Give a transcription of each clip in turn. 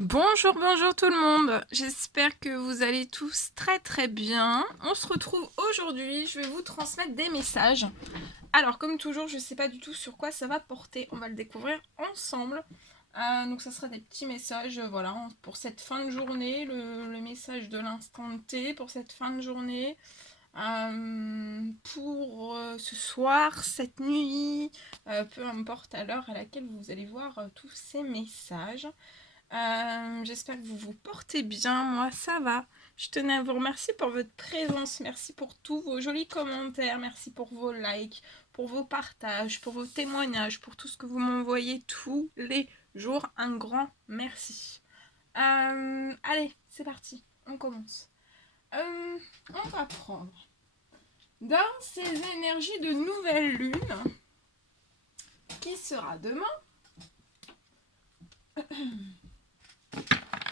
Bonjour, bonjour tout le monde. J'espère que vous allez tous très bien. On se retrouve aujourd'hui. Je vais vous transmettre des messages. Alors, comme toujours, je ne sais pas du tout sur quoi ça va porter. On va le découvrir ensemble. Donc, ça sera des petits messages, voilà, pour cette fin de journée. Le message de l'instant T pour cette fin de journée. Pour ce soir, cette nuit, peu importe à l'heure à laquelle vous allez voir tous ces messages. J'espère que vous vous portez bien, moi ça va. Je tenais à vous remercier pour votre présence, merci pour tous vos jolis commentaires, merci pour vos likes, pour vos partages, pour vos témoignages, pour tout ce que vous m'envoyez tous les jours. Un grand merci. Allez, c'est parti, on commence. On va prendre dans ces énergies de nouvelle lune, qui sera demain.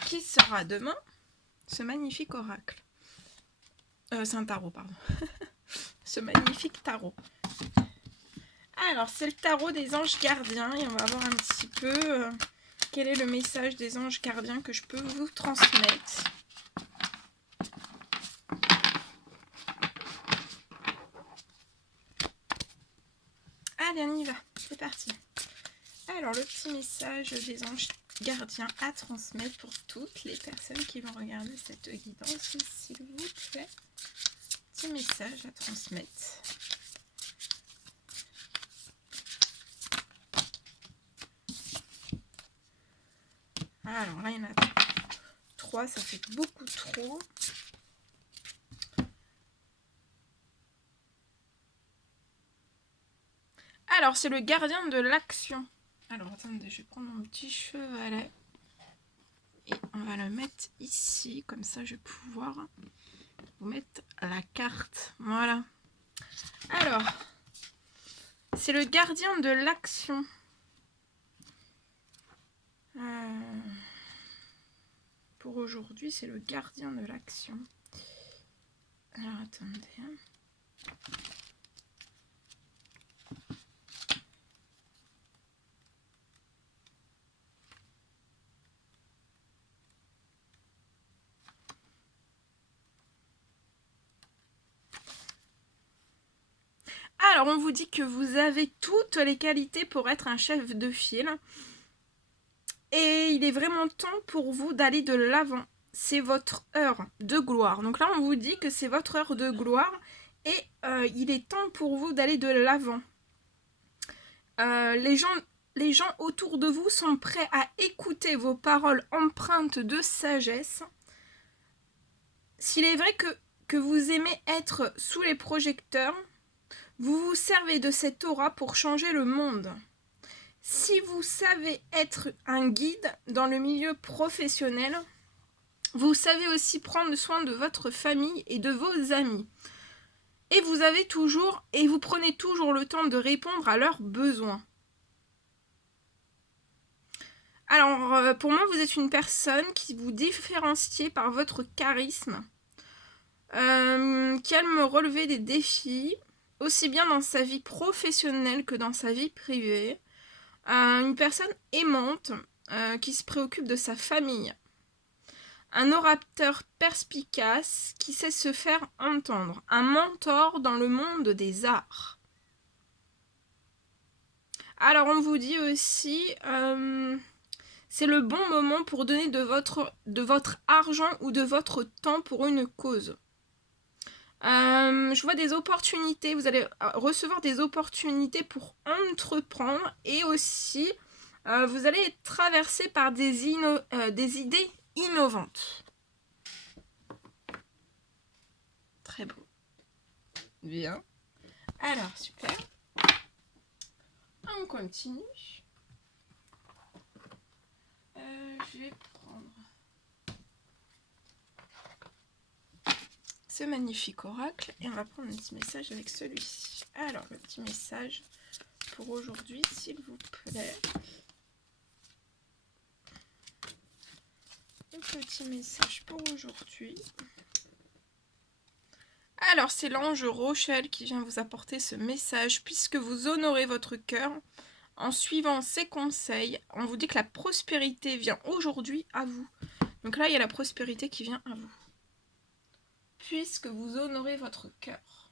Qui sera demain ce magnifique oracle. C'est un tarot, pardon. Ce magnifique tarot. Alors, c'est le tarot des anges gardiens et on va voir un petit peu quel est le message des anges gardiens que je peux vous transmettre. Allez, on y va. C'est parti. Alors, le petit message des anges gardiens à transmettre pour toutes les personnes qui vont regarder cette guidance, s'il vous plaît. Petit message à transmettre. Alors là, il y en a 3, ça fait beaucoup trop. Alors, c'est le gardien de l'action. Alors, attendez, je vais prendre mon petit chevalet. Et on va le mettre ici. Comme ça, je vais pouvoir vous mettre la carte. Voilà. Alors, c'est le gardien de l'action. Pour aujourd'hui, c'est le gardien de l'action. Alors, attendez. Alors, on vous dit que vous avez toutes les qualités pour être un chef de file. Et il est vraiment temps pour vous d'aller de l'avant. C'est votre heure de gloire. Donc là, on vous dit que c'est votre heure de gloire. Et il est temps pour vous d'aller de l'avant. Les gens autour de vous sont prêts à écouter vos paroles empreintes de sagesse. S'il est vrai que vous aimez être sous les projecteurs, vous vous servez de cette aura pour changer le monde. Si vous savez être un guide dans le milieu professionnel, vous savez aussi prendre soin de votre famille et de vos amis. Et vous prenez toujours le temps de répondre à leurs besoins. Alors, pour moi, vous êtes une personne qui vous différencie par votre charisme, qui aime relever des défis, aussi bien dans sa vie professionnelle que dans sa vie privée. Une personne aimante, qui se préoccupe de sa famille. Un orateur perspicace qui sait se faire entendre. Un mentor dans le monde des arts. Alors, on vous dit aussi... c'est le bon moment pour donner de votre argent ou de votre temps pour une cause. Je vois des opportunités, vous allez recevoir des opportunités pour entreprendre et aussi vous allez être traversé par des idées innovantes. Très beau. Bien. Alors, super. On continue. Je vais prendre ce magnifique oracle et on va prendre un petit message avec celui-ci. Alors, le petit message pour aujourd'hui, s'il vous plaît. Un petit message pour aujourd'hui. Alors, c'est l'ange Rochelle qui vient vous apporter ce message. Puisque vous honorez votre cœur en suivant ces conseils, on vous dit que la prospérité vient aujourd'hui à vous. Donc là, il y a la prospérité qui vient à vous. Puisque vous honorez votre cœur.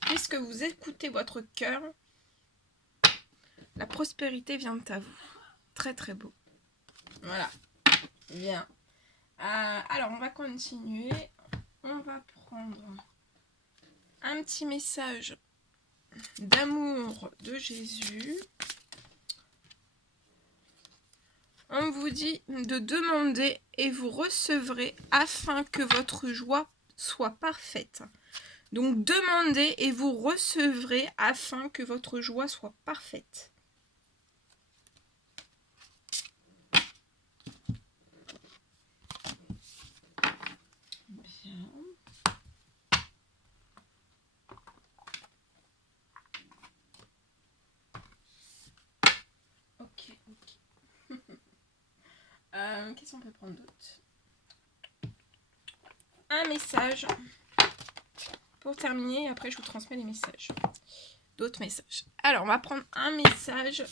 Puisque vous écoutez votre cœur, la prospérité vient à vous. Très très beau. Voilà. Bien. Alors, on va continuer. On va prendre un petit message d'amour de Jésus. On vous dit de demander et vous recevrez afin que votre joie soit parfaite. Donc, demandez et vous recevrez afin que votre joie soit parfaite. Bien. Ok. Qu'est-ce qu'on peut prendre d'autre? Un message. Pour terminer, après je vous transmets les messages. D'autres messages. Alors, on va prendre un message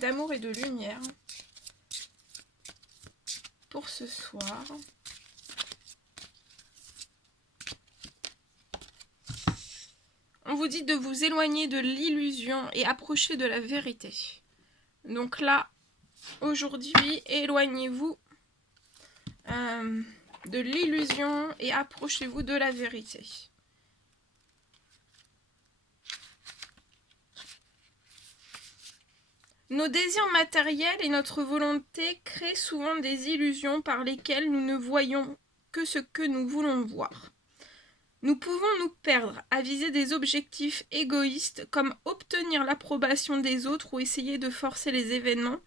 d'amour et de lumière pour ce soir. On vous dit de vous éloigner de l'illusion et approcher de la vérité. Donc là, aujourd'hui, éloignez-vous de l'illusion et approchez-vous de la vérité. Nos désirs matériels et notre volonté créent souvent des illusions par lesquelles nous ne voyons que ce que nous voulons voir. Nous pouvons nous perdre à viser des objectifs égoïstes comme obtenir l'approbation des autres ou essayer de forcer les événements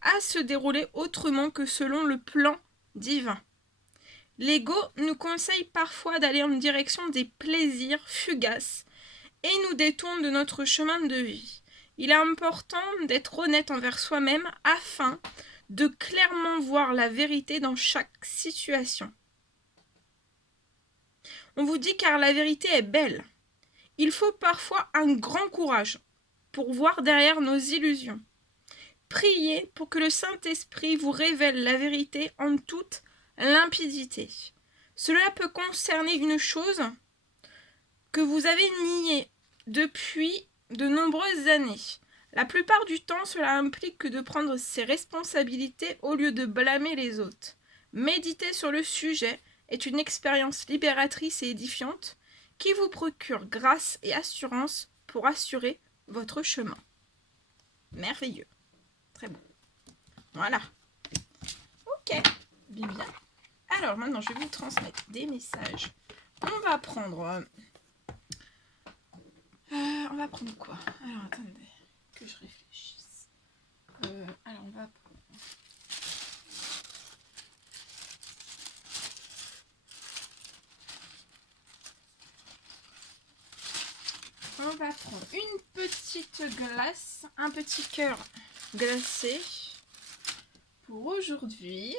à se dérouler autrement que selon le plan divin. L'ego nous conseille parfois d'aller en direction des plaisirs fugaces et nous détourne de notre chemin de vie. Il est important d'être honnête envers soi-même afin de clairement voir la vérité dans chaque situation. On vous dit car la vérité est belle. Il faut parfois un grand courage pour voir derrière nos illusions. Priez pour que le Saint-Esprit vous révèle la vérité en toute limpidité. Cela peut concerner une chose que vous avez niée depuis de nombreuses années. La plupart du temps, cela implique de prendre ses responsabilités au lieu de blâmer les autres. Méditer sur le sujet est une expérience libératrice et édifiante qui vous procure grâce et assurance pour assurer votre chemin. Merveilleux. Très bon. Voilà. Ok. Bien, bien. Alors, maintenant, je vais vous transmettre des messages. On va prendre quoi? Alors, attendez, que je réfléchisse. Alors, on va prendre... On va prendre une petite glace, un petit cœur glacé pour aujourd'hui.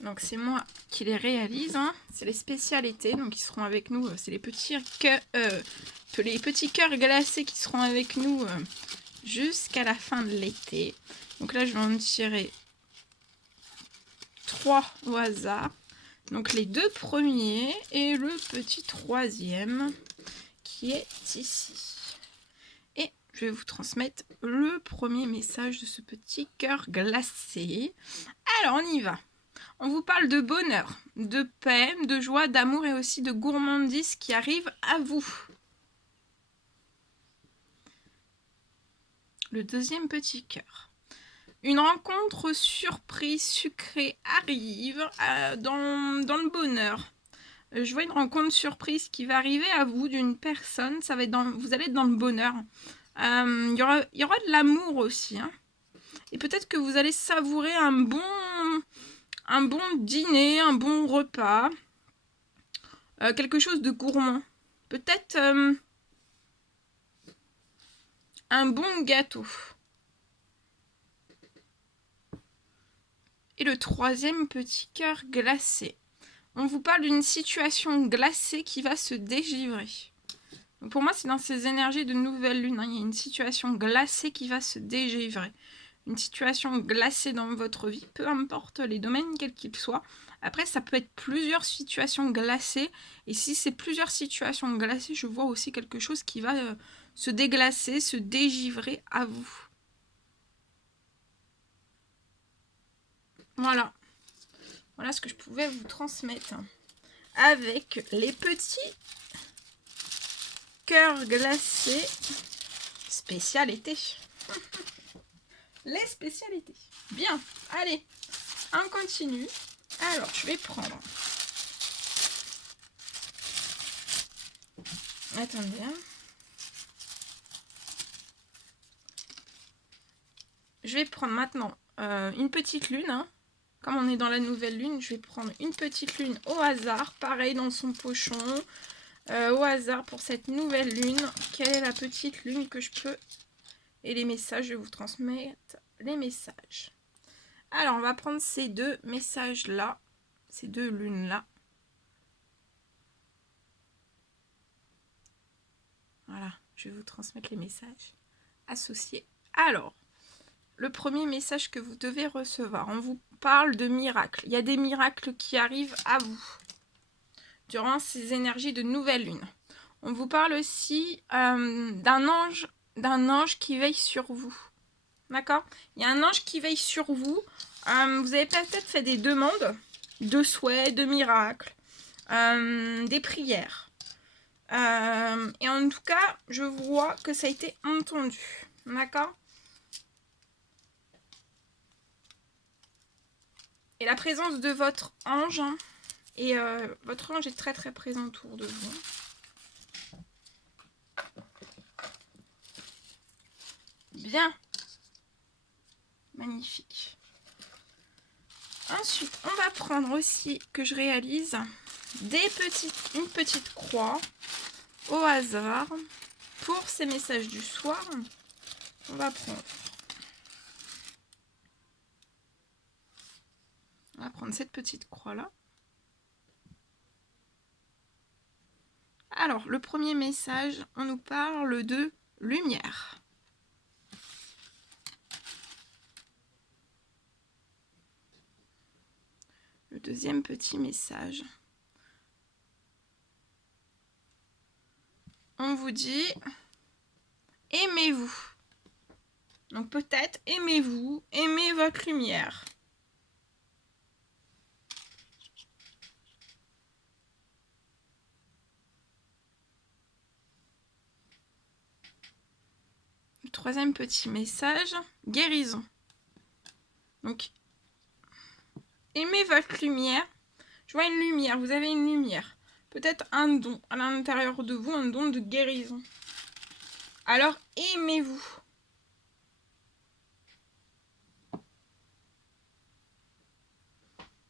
Donc c'est moi qui les réalise, hein. C'est les spécialités, donc ils seront avec nous. C'est les petits cœurs glacés qui seront avec nous jusqu'à la fin de l'été. Donc là je vais en tirer 3 au hasard. Donc les 2 premiers et le petit 3e qui est ici. Et je vais vous transmettre le premier message de ce petit cœur glacé. Alors on y va. On vous parle de bonheur, de paix, de joie, d'amour et aussi de gourmandise qui arrivent à vous. Le deuxième petit cœur. Une rencontre surprise sucrée arrive dans le bonheur. Je vois une rencontre surprise qui va arriver à vous d'une personne. Vous allez être dans le bonheur. Il y aura de l'amour aussi. Hein. Et peut-être que vous allez savourer un bon dîner, un bon repas, quelque chose de gourmand. Peut-être un bon gâteau. Et le troisième petit cœur glacé. On vous parle d'une situation glacée qui va se dégivrer. Donc pour moi, c'est dans ces énergies de nouvelle lune, hein. Il y a une situation glacée qui va se dégivrer. Une situation glacée dans votre vie, peu importe les domaines quels qu'ils soient. Après, ça peut être plusieurs situations glacées. Et si c'est plusieurs situations glacées, je vois aussi quelque chose qui va se déglacer, se dégivrer à vous. Voilà. Voilà ce que je pouvais vous transmettre. Avec les petits cœurs glacés spécialité. Les spécialités. Bien, allez, on continue. Alors, je vais prendre... Attendez, hein. Je vais prendre maintenant une petite lune, hein. Comme on est dans la nouvelle lune, je vais prendre une petite lune au hasard, pareil dans son pochon, au hasard pour cette nouvelle lune. Quelle est la petite lune que je peux... Et les messages, je vais vous transmettre les messages. Alors, on va prendre ces deux messages-là, ces deux lunes-là. Voilà, je vais vous transmettre les messages associés. Alors, le premier message que vous devez recevoir, on vous parle de miracles. Il y a des miracles qui arrivent à vous durant ces énergies de nouvelle lune. On vous parle aussi d'un ange qui veille sur vous. D'accord? Il y a un ange qui veille sur vous. Vous avez peut-être fait des demandes de souhaits, de miracles, des prières. Et en tout cas, je vois que ça a été entendu. D'accord? Et la présence de votre ange, hein, et votre ange est très très présent autour de vous. Bien. Magnifique. Ensuite, on va prendre aussi, que je réalise, une petite croix au hasard pour ces messages du soir. On va prendre cette petite croix là. Alors, le premier message, on nous parle de lumière. Le deuxième petit message, on vous dit aimez-vous. Donc peut-être aimez-vous, aimez votre lumière. Le troisième petit message, guérison. Donc aimez votre lumière. Je vois une lumière, vous avez une lumière. Peut-être un don à l'intérieur de vous, un don de guérison. Alors aimez-vous.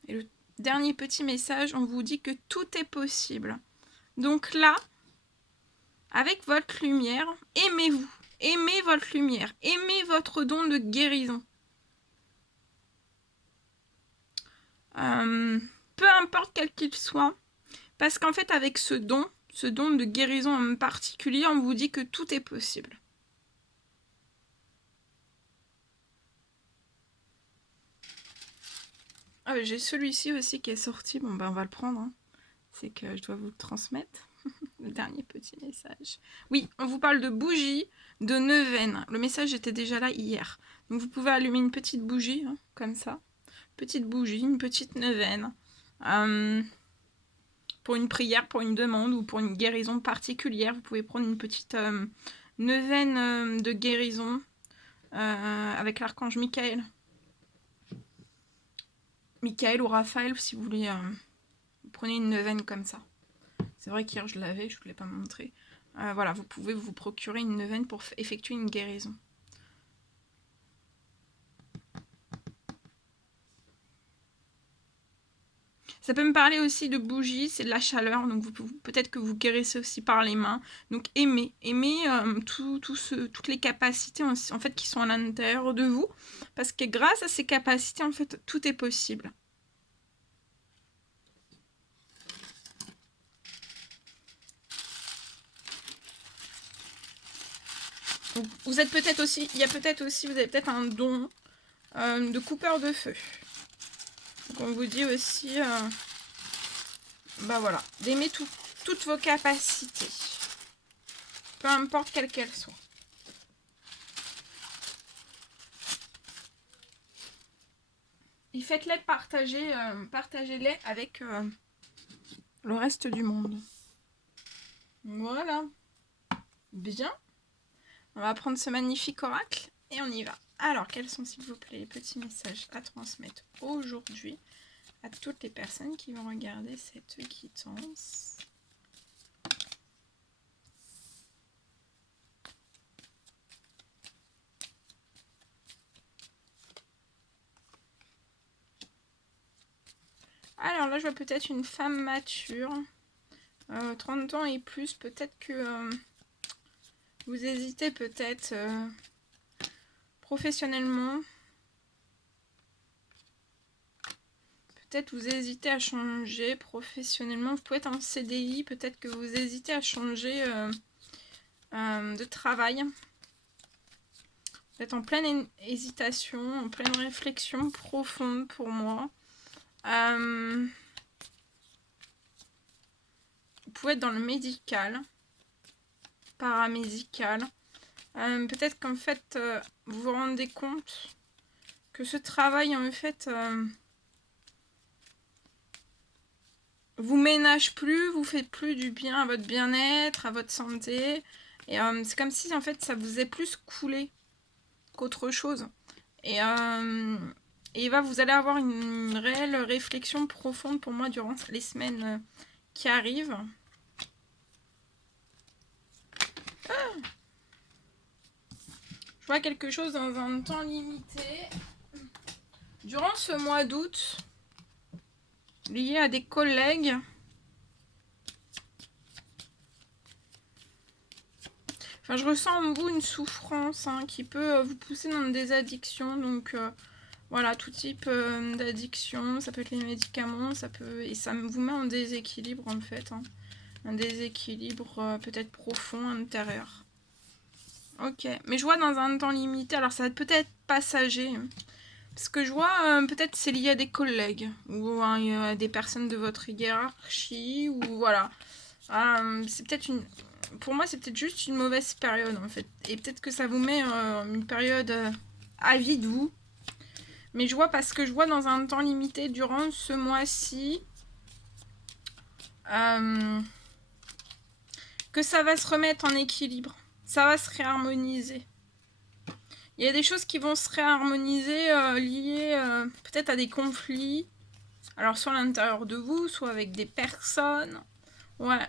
Et le dernier petit message, on vous dit que tout est possible. Donc là, avec votre lumière, aimez-vous. Aimez votre lumière. Aimez votre don de guérison. Peu importe quel qu'il soit. Parce qu'en fait, avec ce don de guérison en particulier, on vous dit que tout est possible. Ah, j'ai celui-ci aussi qui est sorti. Bon, ben, on va le prendre. Hein. C'est que je dois vous le transmettre. Le dernier petit message. Oui, on vous parle de bougie, de neuvaine. Le message était déjà là hier. Donc, vous pouvez allumer une petite bougie, hein, comme ça. Petite bougie, une petite neuvaine. Pour une prière, pour une demande ou pour une guérison particulière. Vous pouvez prendre une petite neuvaine de guérison avec l'archange Michael. Michael ou Raphaël, si vous voulez, vous prenez une neuvaine comme ça. C'est vrai qu'hier je l'avais, je ne vous l'ai pas montré. Voilà, vous pouvez vous procurer une neuvaine pour effectuer une guérison. Ça peut me parler aussi de bougies, c'est de la chaleur, donc peut-être que vous guérissez aussi par les mains. Donc aimez toutes les capacités en fait qui sont à l'intérieur de vous, parce que grâce à ces capacités, en fait, tout est possible. Vous êtes peut-être aussi, il y a peut-être aussi, vous avez peut-être un don de coupeur de feu. Donc on vous dit aussi, bah voilà, d'aimer toutes vos capacités, peu importe quelles qu'elles soient. Et faites-les partager, partagez-les avec le reste du monde. Voilà. Bien. On va prendre ce magnifique oracle et on y va. Alors, quels sont, s'il vous plaît, les petits messages à transmettre aujourd'hui à toutes les personnes qui vont regarder cette guidance? Alors là, je vois peut-être une femme mature, 30 ans et plus. Peut-être que vous hésitez peut-être professionnellement. Peut-être vous hésitez à changer professionnellement. Vous pouvez être en CDI. Peut-être que vous hésitez à changer de travail. Vous êtes en pleine hésitation, en pleine réflexion profonde pour moi. Vous pouvez être dans le médical, paramédical. Peut-être qu'en fait, vous vous rendez compte que ce travail, en fait, vous ménage plus, vous fait plus du bien à votre bien-être, à votre santé. Et c'est comme si, en fait, ça vous est plus coulé qu'autre chose. Et vous allez avoir une réelle réflexion profonde pour moi durant les semaines qui arrivent. Je vois quelque chose dans un temps limité. Durant ce mois d'août, lié à des collègues, enfin, je ressens en vous une souffrance qui peut vous pousser dans des addictions. Donc voilà, tout type d'addiction, ça peut être les médicaments, et ça vous met en déséquilibre en fait. Un déséquilibre peut-être profond intérieur. Ok, mais je vois dans un temps limité, alors ça va peut-être passager. Parce que je vois, peut-être c'est lié à des collègues, ou à des personnes de votre hiérarchie, ou voilà. C'est peut-être une... Pour moi, c'est peut-être juste une mauvaise période, en fait. Et peut-être que ça vous met une période à vide, vous. Mais je vois, parce que je vois dans un temps limité, durant ce mois-ci, que ça va se remettre en équilibre. Ça va se réharmoniser. Il y a des choses qui vont se réharmoniser liées peut-être à des conflits. Alors soit à l'intérieur de vous, soit avec des personnes. Ouais.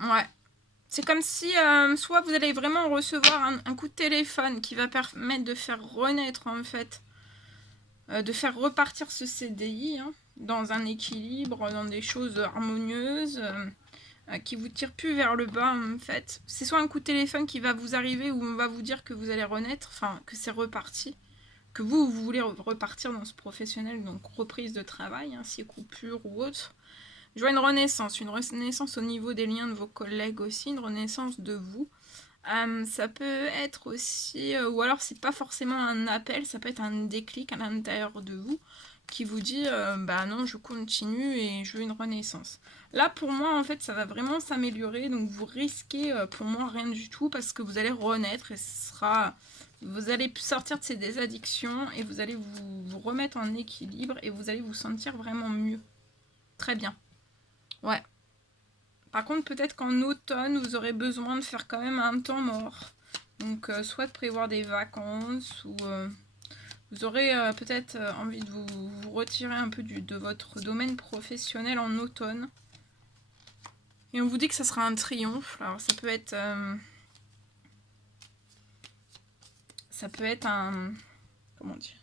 Ouais. C'est comme si soit vous allez vraiment recevoir un coup de téléphone qui va permettre de faire renaître en fait, de faire repartir ce CDI dans un équilibre, dans des choses harmonieuses. Qui vous tire plus vers le bas en fait. C'est soit un coup de téléphone qui va vous arriver où on va vous dire que vous allez renaître, enfin que c'est reparti, que vous voulez repartir dans ce professionnel, donc reprise de travail, si coupure ou autre. Je vois une renaissance au niveau des liens de vos collègues aussi, une renaissance de vous. Ça peut être aussi, ou alors c'est pas forcément un appel, ça peut être un déclic à l'intérieur de vous qui vous dit bah non, je continue et je veux une renaissance. Là pour moi en fait ça va vraiment s'améliorer, donc vous risquez pour moi rien du tout parce que vous allez renaître et vous allez sortir de ces désaddictions et vous allez vous remettre en équilibre et vous allez vous sentir vraiment mieux. Très bien. Ouais. Par contre, peut-être qu'en automne, vous aurez besoin de faire quand même un temps mort. Donc, soit de prévoir des vacances, ou vous aurez peut-être envie de vous retirer un peu de votre domaine professionnel en automne. Et on vous dit que ça sera un triomphe. Alors, ça peut être un... Comment dire ?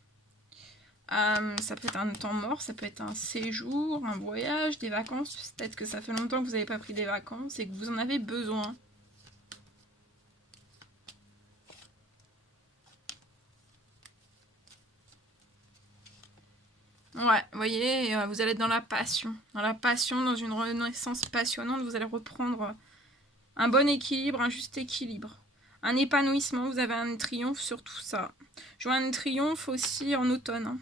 Ça peut être un temps mort, ça peut être un séjour, un voyage, des vacances. Peut-être que ça fait longtemps que vous n'avez pas pris des vacances et que vous en avez besoin. Ouais, vous voyez, vous allez être dans la passion. Dans la passion, dans une renaissance passionnante, vous allez reprendre un bon équilibre, un juste équilibre. Un épanouissement, vous avez un triomphe sur tout ça. Je vois un triomphe aussi en automne.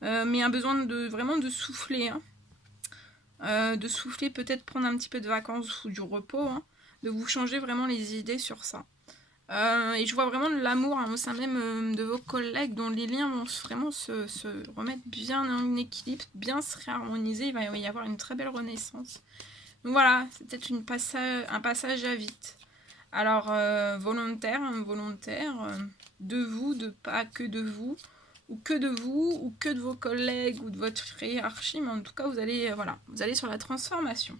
Mais un besoin de vraiment de souffler. De souffler, peut-être prendre un petit peu de vacances ou du repos. De vous changer vraiment les idées sur ça. Et je vois vraiment de l'amour au sein même de vos collègues dont les liens vont vraiment se remettre bien en équilibre, bien se réharmoniser. Il va y avoir une très belle renaissance. Donc voilà, c'est peut-être un passage à vite. Alors volontaire, involontaire, de vous, de pas que de vous, ou que de vous, ou que de vos collègues, ou de votre hiérarchie, mais en tout cas vous allez, voilà, vous allez sur la transformation.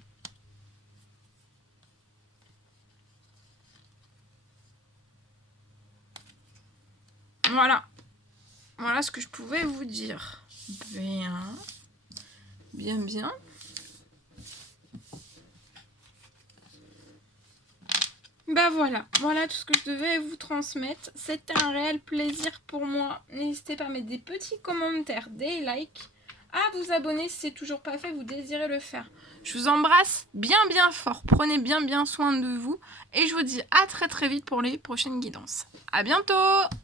Voilà. Voilà ce que je pouvais vous dire. Bien. Bien, bien. Bah voilà, voilà tout ce que je devais vous transmettre. C'était un réel plaisir pour moi. N'hésitez pas à mettre des petits commentaires, des likes, à vous abonner si c'est toujours pas fait, vous désirez le faire. Je vous embrasse bien bien fort. Prenez bien bien soin de vous. Et je vous dis à très très vite pour les prochaines guidances. À bientôt!